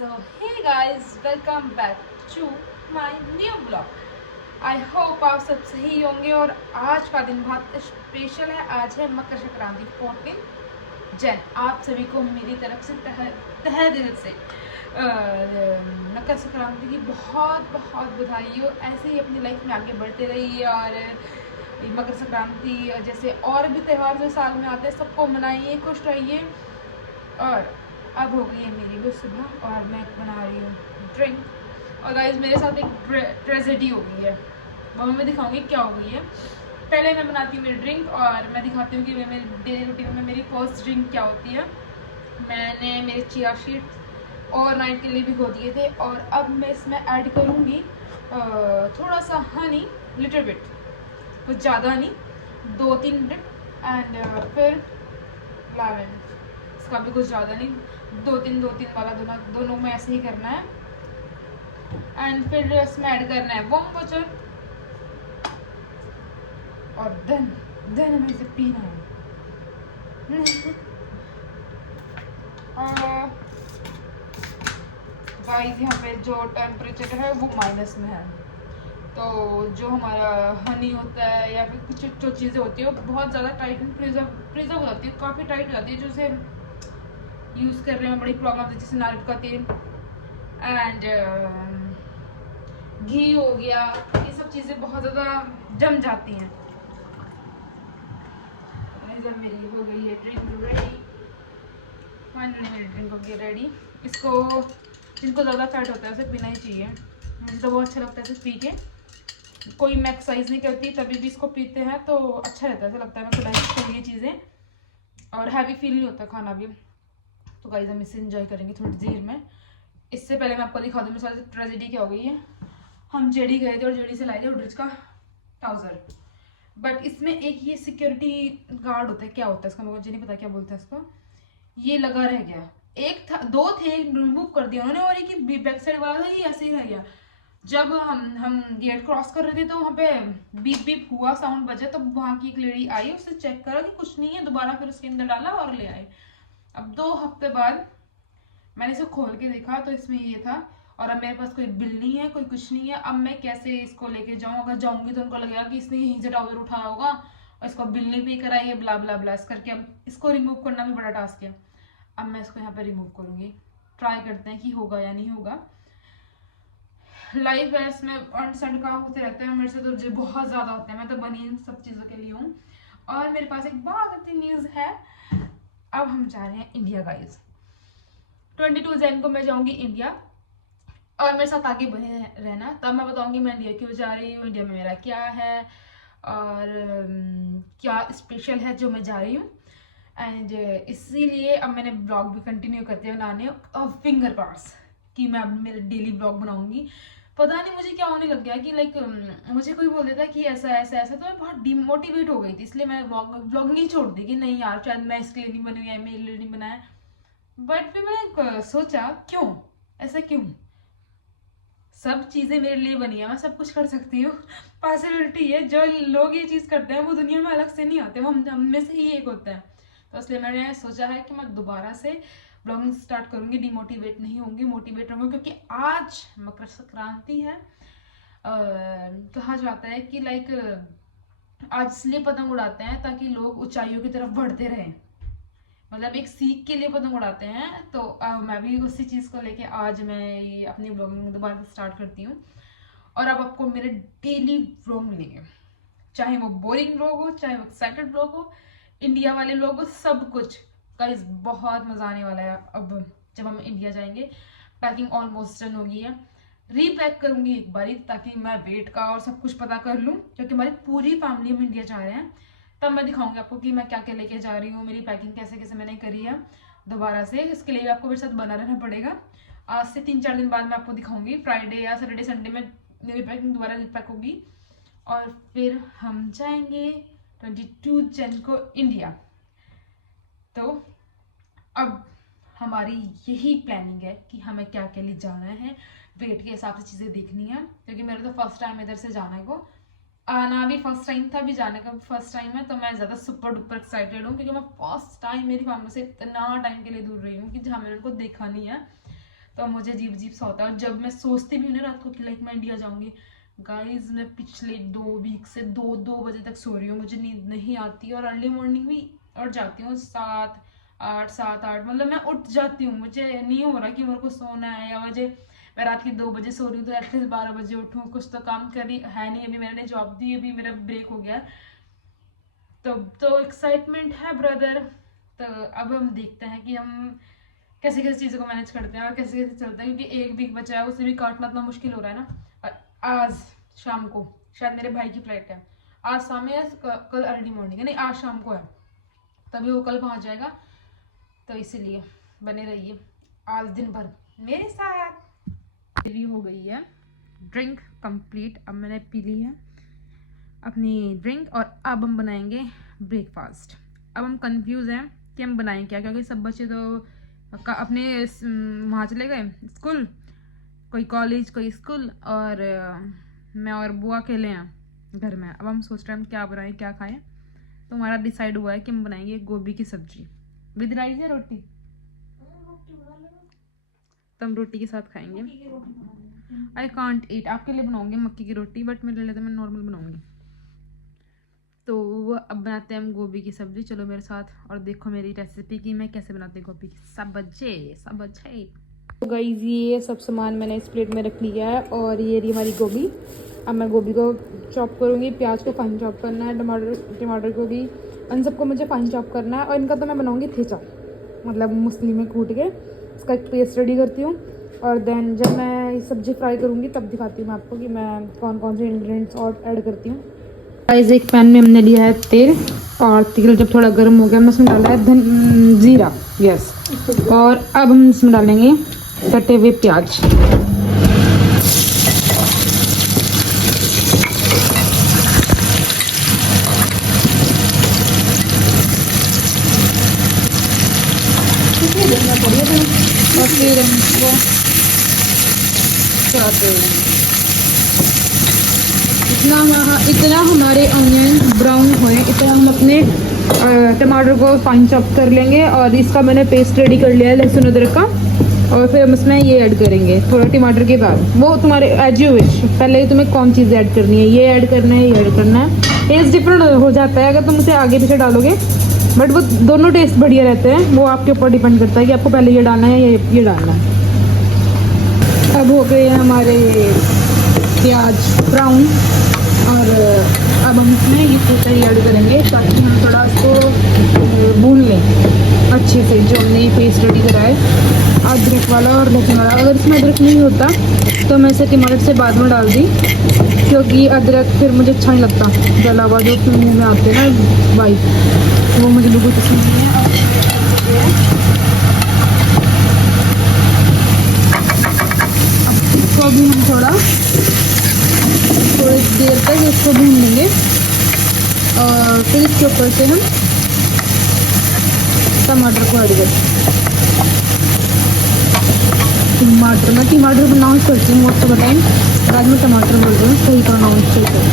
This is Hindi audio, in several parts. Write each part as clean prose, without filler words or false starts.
So hey guys, welcome back to my new vlog. I hope आप सब सही होंगे और आज का दिन बहुत स्पेशल है। आज है मकर संक्रांति 14 जैन। आप सभी को मेरी तरफ से तहे दिल से मकर संक्रांति की बहुत बहुत बधाई हो। ऐसे ही अपनी लाइफ में आगे बढ़ते रहिए और मकर संक्रांति जैसे और भी त्यौहार जो साल में आते हैं सबको मनाइए, खुश रहिए। और अब हो गई है मेरी वो सुबह और मैं बना रही हूँ ड्रिंक। और गाइस मेरे साथ एक ट्रेजेडी हो गई है, वो मैं दिखाऊंगी क्या हो गई है। पहले मैं बनाती हूँ मेरी ड्रिंक और मैं दिखाती हूँ कि मैं मेरी डेली रूटीन में मेरी फर्स्ट ड्रिंक क्या होती है। मैंने मेरे चिया सीड्स ओवरनाइट के लिए भिगो दिए थे और अब मैं इसमें ऐड करूँगी थोड़ा सा हनी, लिटिल बिट, कुछ ज़्यादा नहीं, 2-3 ड्रिप। एंड फिर लेमन, इसका भी कुछ ज़्यादा नहीं, 2-3 वाला दोनों में ऐसे ही करना है। एंड फिर इसमें ऐड करना है वार्म वाटर और देन हमें इसे पीना है। गाइस यहाँ पे जो टेम्परेचर है वो माइनस में है, तो जो हमारा हनी होता है या फिर कुछ जो चीज़ें होती है वो बहुत ज़्यादा टाइट एंड प्रिजर्व हो जाती है, काफ़ी टाइट हो जाती है, जो उसे यूज़ कर रहे हैं बड़ी प्रॉब्लम है। जैसे नारियल का तेल एंड घी हो गया, ये सब चीज़ें बहुत ज़्यादा जम जाती हैं। जब मेरी हो गई है ड्रिंक रेडी, फाइनली मेरी ड्रिंक हो गई रेडी। इसको जिनको ज़्यादा फैट होता है उसे पीना ही चाहिए। मुझे तो बहुत अच्छा लगता है इसे पी के। कोई मैं एक्सरसाइज नहीं करती तभी भी इसको पीते हैं तो अच्छा रहता है, ऐसा लगता है मैं खुलाई ये चीज़ें, और हैवी फील नहीं होता खाना भी। तो गाइस हम इसे एंजॉय करेंगे थोड़ी देर में। इससे पहले मैं आपको दिखा दूँ मेरे साथ ट्रेजेडी क्या हो गई है। हम जेडी गए थे और जेडी से लाए थे उड्रिच का ट्राउज़र, बट इसमें एक ये सिक्योरिटी गार्ड होता है, क्या होता है इसका मुझे नहीं पता क्या बोलते हैं इसको, ये लगा रह गया। एक था, दो थे, रिमूव कर दिया उन्होंने, और एक ही बैक साइड वाला था ये ऐसे ही रह गया। जब हम गेट क्रॉस कर रहे थे तो वहाँ पे बीप बीप हुआ, साउंड बजा, तो वहाँ की एक लेडी आई, उसने चेक करा कि कुछ नहीं है, दोबारा फिर उसके अंदर डाला और ले आए। अब 2 हफ्ते बाद मैंने इसे खोल के देखा तो इसमें ये था, और अब मेरे पास कोई बिल नहीं है, कोई कुछ नहीं है। अब मैं कैसे इसको लेके जाऊँ? अगर जाऊंगी तो उनको लगेगा कि इसने यहीं से ट्राउजर उठाया होगा और इसको बिल नहीं पे कराई है, ब्ला ब्ला ब्ला, इस करके अब इसको रिमूव करना भी बड़ा टास्क है। अब मैं इसको यहाँ पे रिमूव करूंगी, ट्राई करते हैं कि होगा या नहीं होगा। लाइफ है, इसमें अनसंड काम होते रहते हैं, मेरे से तो जो बहुत ज्यादा होते हैं, मैं तो बनी इन सब चीजों के लिए हूँ। और मेरे पास एक बहुत अच्छी न्यूज है, अब हम जा रहे हैं इंडिया गाइस। 22 जैन को मैं जाऊंगी इंडिया, और मेरे साथ आगे बने रहना, तब मैं बताऊंगी मैं इंडिया क्यों जा रही हूँ, इंडिया में मेरा क्या है और क्या स्पेशल है जो मैं जा रही हूँ। एंड इसीलिए अब मैंने ब्लॉग भी कंटिन्यू करते हुए बनाने, और फिंगर क्रॉस कि मैं अब मेरे डेली ब्लॉग बनाऊंगी। पता नहीं मुझे क्या होने लग गया कि लाइक मुझे कोई बोल देता कि ऐसा ऐसा ऐसा, तो मैं बहुत डिमोटिवेट हो गई थी, इसलिए मैं ब्लॉगिंग ही छोड़ दी कि नहीं यार शायद मैं इसके लिए नहीं बनी है, मेरे लिए नहीं बनाया। बट फिर मैंने सोचा क्यों, ऐसा क्यों, सब चीजें मेरे लिए बनी है, मैं सब कुछ कर सकती हूँ। पॉसिबिलिटी है, जो लोग ये चीज करते हैं वो दुनिया में अलग से नहीं आते, वो हम में से ही एक होता है। तो इसलिए मैंने सोचा है कि मैं दोबारा से ब्लॉगिंग स्टार्ट करूंगी, डिमोटिवेट नहीं होंगी, मोटिवेट रहूंगी, क्योंकि आज मकर संक्रांति है। कहा जाता है कि लाइक आज इसलिए पतंग उड़ाते हैं ताकि लोग ऊंचाइयों की तरफ बढ़ते रहें, मतलब एक सीख के लिए पतंग उड़ाते हैं। तो मैं भी उसी चीज को लेके आज मैं ये अपनी ब्लॉगिंग दोबारा स्टार्ट करती हूँ। और अब आपको मेरे डेली ब्लॉग मिलेंगे, चाहे वो बोरिंग ब्लॉग हो, चाहे वो एक्साइटेड ब्लॉग हो, इंडिया वाले ब्लॉग हो, सब कुछ। गाइस बहुत मजा आने वाला है अब जब हम इंडिया जाएंगे। पैकिंग ऑलमोस्ट डन हो गई है, रीपैक करूंगी एक बारी ताकि मैं वेट का और सब कुछ पता कर लूँ, क्योंकि हमारी पूरी फैमिली हम इंडिया जा रहे हैं। तब मैं दिखाऊंगी आपको कि मैं क्या क्या लेके जा रही हूँ, मेरी पैकिंग कैसे कैसे मैंने करी है दोबारा से। इसके लिए आपको मेरे साथ बना रहना पड़ेगा। आज से 3-4 दिन बाद मैं आपको दिखाऊंगी, फ्राइडे या सैटरडे संडे में मेरी पैकिंग दोबारा रीपैक होगी, और फिर हम जाएंगे 22 जन को इंडिया। तो अब हमारी यही प्लानिंग है कि हमें क्या क्या ले जाना है, वेट के हिसाब से चीज़ें देखनी है, क्योंकि मेरा तो फर्स्ट टाइम इधर से जाने को, आना भी फर्स्ट टाइम था, भी जाने का भी फर्स्ट टाइम है। तो मैं ज़्यादा सुपर डुपर एक्साइटेड हूँ, क्योंकि मैं फर्स्ट टाइम मेरी फैमिली से इतना टाइम के लिए दूर रही हूँ कि जहाँ मैंने उनको देखा नहीं है। तो मुझे अजीब अजीब सा होता है। और जब मैं सोचती भी हूँ ना रात को कि लाइक मैं इंडिया जाऊँगी, गाइज मैं पिछले 2 वीक से 2 बजे तक सो रही हूँ, मुझे नींद नहीं आती। और अर्ली मॉर्निंग भी उठ जाती हूँ 7-8 मतलब मैं उठ जाती हूँ। मुझे नहीं हो रहा कि मेरे को सोना है, या मैं रात के 2 बजे सो रही हूँ तो एटलीस्ट 12 बजे उठूँ, कुछ तो काम कर रही है नहीं। अभी मैंने जॉब दी, अभी मेरा ब्रेक हो गया, तो एक्साइटमेंट है ब्रदर। तो अब हम देखते हैं कि हम कैसे कैसे चीज़ों को मैनेज करते हैं और कैसे कैसे चलते हैं, क्योंकि 1 वीक बचा है, उसे भी काटना इतना मुश्किल हो रहा है ना। और आज शाम को शायद मेरे भाई की फ्लाइट है, आज शाम में या कल अर्ली मॉर्निंग है, नहीं आज शाम को है, तभी वो कल पहुंच जाएगा। तो इसीलिए बने रहिए आज दिन भर मेरे साथ। पी हो गई है ड्रिंक कंप्लीट, अब मैंने पी ली है अपनी ड्रिंक और अब हम बनाएंगे ब्रेकफास्ट। अब हम कंफ्यूज हैं कि हम बनाएं क्या, क्योंकि सब बच्चे तो अपने वहाँ चले गए स्कूल, कोई कॉलेज कोई स्कूल, और मैं और बुआ अकेले हैं घर में। अब हम सोच रहे हैं हम क्या बनाएं क्या खाएं। तो हमारा डिसाइड हुआ है कि हम बनाएंगे गोभी की सब्जी विद राइस या रोटी। तो हम रोटी के साथ खाएंगे। आई कांट ईट, आपके लिए बनाऊंगी मक्की की रोटी, बट मेरे लिए तो मैं नॉर्मल बनाऊंगी। तो अब बनाते हैं हम गोभी की सब्जी, चलो मेरे साथ और देखो मेरी रेसिपी कि मैं कैसे बनाती हूँ गोभी की सब्जी। तो गाइस ये सब सामान मैंने इस प्लेट में रख लिया है और ये रही हमारी गोभी। अब मैं गोभी को चॉप करूँगी, प्याज को फाइन चॉप करना है, टमाटर को भी, इन सबको मुझे फाइन चॉप करना है। और इनका तो मैं बनाऊँगी थेचा, मतलब मूसली में कूट के इसका एक पेस्ट रेडी करती हूँ। और देन जब मैं ये सब्जी फ्राई करूँगी तब दिखाती हूँ मैं आपको कि मैं कौन कौन से इंग्रेडिएंट्स और ऐड करती हूँ। गाइस एक पैन में हमने लिया है तेल, और तेल जब थोड़ा गर्म हो गया मैं इसमें डाला है जीरा, यस। और अब हम इसमें डालेंगे कटे हुए प्याज। और फिर हमको इतना हमारे ऑनियन ब्राउन होए इतना हम अपने टमाटर को फाइन चॉप कर लेंगे। और इसका मैंने पेस्ट रेडी कर लिया है लहसुन अदरक का। और फिर हम इसमें ये ऐड करेंगे थोड़ा टमाटर के बाद, वो तुम्हारे एज यू विश। पहले तुम्हें कौन चीज़ ऐड करनी है, ये ऐड करना है, ये ऐड करना है। टेस्ट डिफरेंट हो जाता है अगर तुम उसे आगे पीछे डालोगे, बट वो दोनों टेस्ट बढ़िया रहते हैं। वो आपके ऊपर डिपेंड करता है कि आपको पहले ये डालना है या ये डालना है। अब हो गए हमारे प्याज ब्राउन, और अब हम इसमें ये थोड़ा ऐड करेंगे ताकि हम थोड़ा इसको भून लें अच्छे से। जो हमने ये पेस्ट रेडी करा है अदरक वाला और लहसुन वाला, अगर इसमें अदरक नहीं होता तो मैं इसे टमाटर से बाद में डाल दी, क्योंकि अदरक फिर मुझे अच्छा नहीं लगता जला हुआ जो मुँह में आते हैं ना वाइट, वो मुझे बिल्कुल पसंद नहीं है। इसको अभी हम थोड़ी देर तक इसको भून लेंगे, और फिर इसके ऊपर से हम टमाटर को ऐड करें। मैं टमाटर प्रोनाउंस करती हूँ मोस्ट ऑफ द टाइम, और आज मैं टमाटर बोल रही हूँ, सही प्रोनाउंस करती हूँ।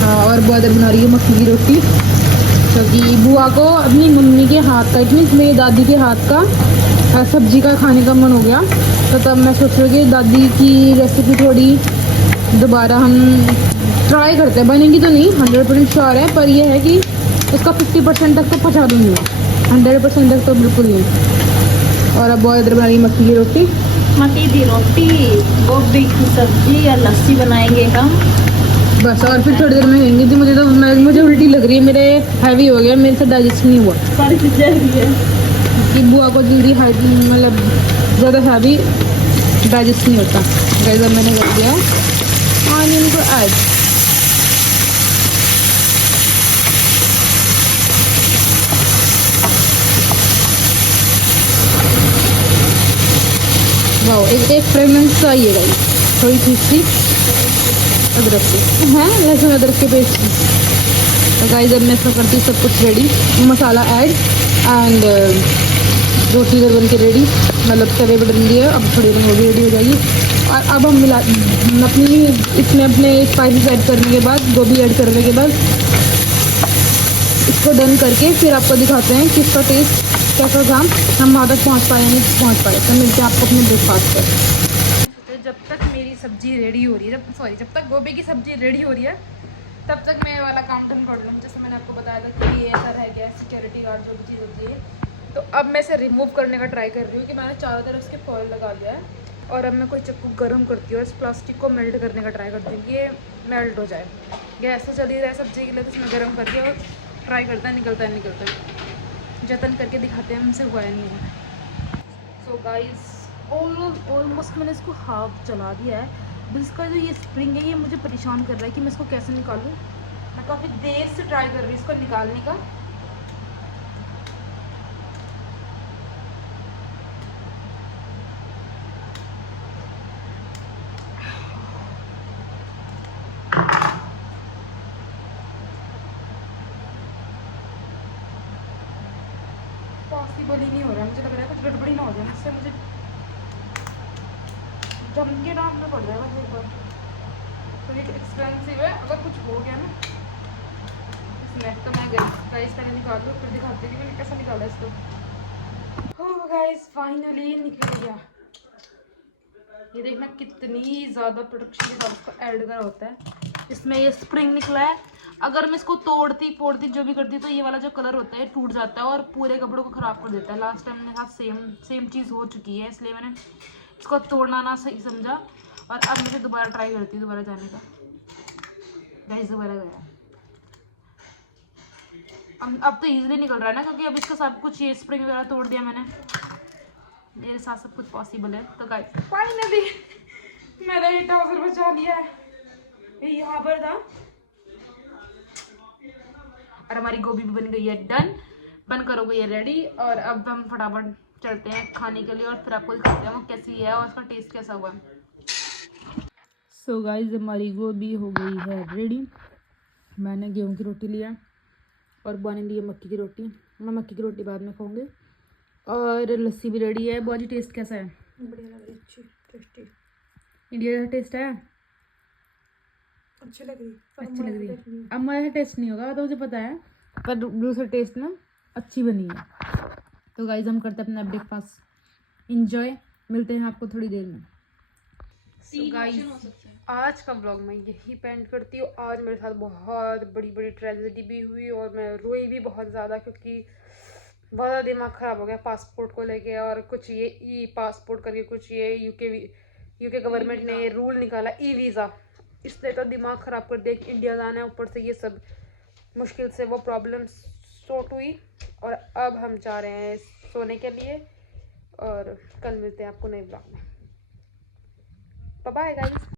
हाँ, और बॉदर बना रही है मक्की की रोटी, क्योंकि बुआ को अपनी मम्मी के हाथ का, इतनी मेरी दादी के हाथ का सब्जी का खाने का मन हो गया। तो तब मैं सोच रही हूँ कि दादी की रेसिपी थोड़ी दोबारा हम ट्राई करते हैं। बनेगी तो नहीं 100% श्योर है, पर यह है कि उसका 50% तक तो पहुँचा दूँगी, 100% तक तो बिल्कुल नहीं। और अब बहुत इधर बना रही मक्की की रोटी, मक्की की रोटी, गोभी की सब्जी या लस्सी बनाएंगे हम बस। और फिर थोड़ी देर में खाएंगे। तो मुझे उल्टी लग रही है, मेरे हैवी हो गया, मेरे से डाइजेस्ट नहीं हुआ कि बुआ को जल्दी मतलब ज़्यादा हैवी डाइजेस्ट नहीं होता। गाइस अब मैंने कर दिया ऑनियन को ऐड। वाह, एक फ्रेगरेंस तो आई है गाइस, थोड़ी सी अदरक की है, लहसुन अदरक के पेस्ट की। तो गाइस अब मैं इसमें करती हूँ सब कुछ रेडी, मसाला ऐड एंड रोटी इधर बन के रेडी, मतलब तवे पर डल दिया। अब थोड़ी देर में वो भी रेडी हो जाएगी। और अब हम अपनी इसमें अपने स्पाइसेस ऐड करने के बाद, गोभी ऐड करने के बाद इसको डन करके फिर आपको दिखाते हैं कि इसका टेस्ट कैसा था, हम वहाँ तक पहुँच पाए नहीं पहुँच पाए। तो मिलते हैं आपको अपने ब्रेकफास्ट पर। जब तक मेरी सब्जी रेडी हो रही है, जब तक गोभी की सब्जी रेडी हो रही है तब तक मैं वाला काम डन कर लूँ। जैसे मैंने आपको बताया था कि ये ऐसा रह गया सिक्योरिटी गार्ड जो भी चीज़ होती है, तो अब मैं इसे रिमूव करने का ट्राई कर रही हूँ कि मैंने चारों तरफ इसके फॉयल लगा दिया है। और अब मैं कोई चक्कू गर्म करती हूँ और इस प्लास्टिक को मेल्ट करने का ट्राई करती हूँ कि ये मेल्ट हो जाए। गैस तो चली रहा है सब्जी के लिए, तो इसमें गर्म करके और ट्राई करता है, निकलता है। जतन करके दिखाते हैं हमसे हुआ है नहीं हुआ। सो गाइस ऑलमोस्ट मैंने इसको हाफ चला दिया है। बस इसका जो ये स्प्रिंग है ये मुझे परेशान कर रहा है कि मैं इसको कैसे निकालूं। मैं काफ़ी देर से ट्राई कर रही हूँ इसको निकालने का। पॉसिबल ही नहीं हो रहा है, मुझे लग रहा है कुछ गड़बड़ी ना हो जाए, इससे मुझे जम के डालना पड़ जाएगा एक बार। तो ये एक्सपेंसिव है, अगर कुछ हो गया ना इसमें तो मैं गई गाइस पहले निकाल लूँ फिर दिखाती हूँ कि मैंने कैसा निकाला इसको। हो गाइस फाइनली निकल गया। ये देखना कितनी ज़्यादा प्रोडक्शन के साथ इसको ऐड करा होता है। इसमें ये स्प्रिंग निकला है। अगर मैं इसको तोड़ती फोड़ती जो भी करती तो ये वाला जो कलर होता है टूट जाता है और पूरे कपड़ों को ख़राब कर देता है। लास्ट टाइम मेरे साथ सेम चीज़ हो चुकी है, इसलिए मैंने इसको तोड़ना ना सही समझा। और अब मुझे दोबारा ट्राई करती हूँ दोबारा जाने का। गाइस दोबारा गया। अब तो इजीली निकल रहा है ना, क्योंकि अब इसका सब कुछ ये स्प्रिंग वगैरह तोड़ दिया मैंने। मेरे साथ सब कुछ पॉसिबल है। तो गाइस फाइनली मैंने ये ट्राउजर बचा लिया है, ये यहाँ पर था। और हमारी गोभी भी बन गई है डन, बनकर हो गई है रेडी। और अब हम फटाफट चलते हैं खाने के लिए और फिर आपको दिखाते हैं वो कैसी है और उसका टेस्ट कैसा हुआ। सो गाइस हमारी गोभी हो गई है रेडी। मैंने गेहूं की रोटी लिया और बने लिए मक्की की रोटी। मैं मक्की की रोटी बाद में खाऊंगी। और लस्सी भी रेडी है। बहुत ही टेस्ट कैसा है? बढ़िया लग रही, अच्छी टेस्टी। इंडिया का टेस्ट है, अच्छी लग रही, अच्छी लग रही है। अब मेरा टेस्ट नहीं होगा तो मुझे पता है, पर दूसरा टेस्ट ना अच्छी बनी है। तो गाइस हम करते हैं अपना ब्रेकफास्ट इंजॉय। मिलते हैं आपको थोड़ी देर में। So गाइस आज का व्लॉग मैं यही पेंड करती हूँ। आज मेरे साथ बहुत बड़ी ट्रेजेडी भी हुई और मैं रोई भी बहुत ज़्यादा, क्योंकि बहुत ज़्यादा दिमाग ख़राब हो गया पासपोर्ट को लेके। और कुछ ये ई पासपोर्ट करके कुछ ये यूके गवर्नमेंट ने ये रूल निकाला ई वीज़ा, इसलिए तो दिमाग ख़राब कर दिया कि इंडिया जाना है। ऊपर से ये सब मुश्किल से वो प्रॉब्लम सॉर्ट हुई और अब हम जा रहे हैं सोने के लिए। और कल मिलते हैं आपको नए ब्लॉग में। Bye bye guys.